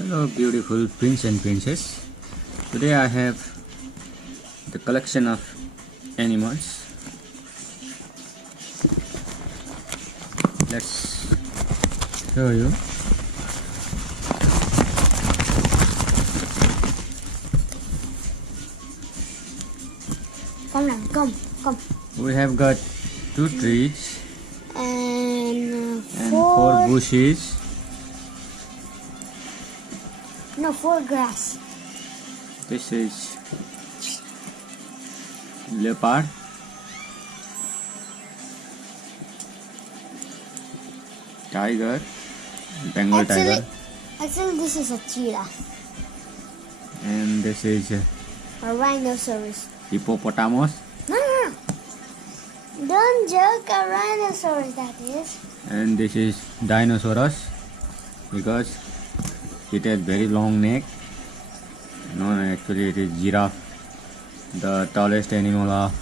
Hello beautiful prince and princess. Today I have the collection of animals. Let's show you. Come. We have got 2 trees And and 4 bushes. No, 4 grass. This is leopard, tiger, Bengal tiger, Actually, this is a cheetah. and this is A rhinoceros. hippopotamus, No. Don't joke, a rhinoceros that is. and this is dinosaurus because it has very long neck. No, actually it is giraffe, the tallest animal of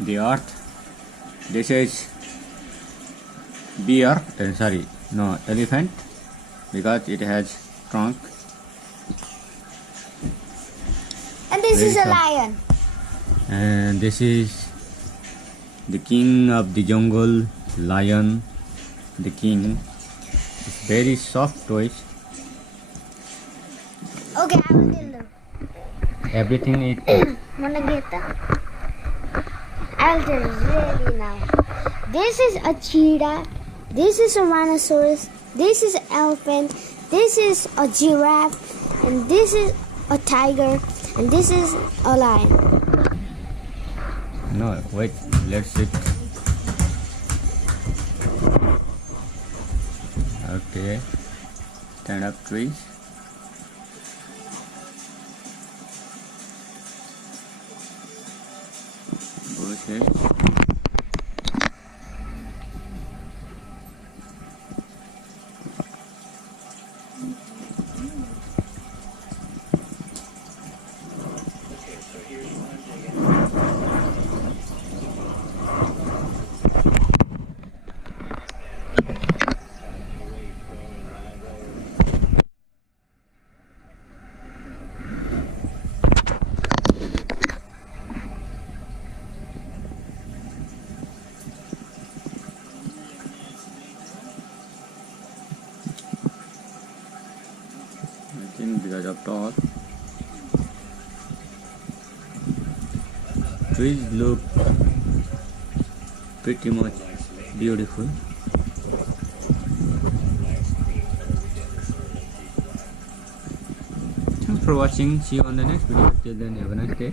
the earth. This is bear, elephant because it has trunk. And this Very is a soft. lion. And this is the king of the jungle, lion, the king. It's very soft toys. Okay, I will tell them. Everything is Wanna get that? I'll tell you really now. This is a cheetah. This is a rhinoceros. This is an elephant. This is a giraffe. And this is a tiger. And this is a lion. no. Wait, let's sit. Okay, stand up trees. Bushes. I think because of tall trees look pretty much beautiful. Thanks for watching. See you on the next video. Till then, have a nice day.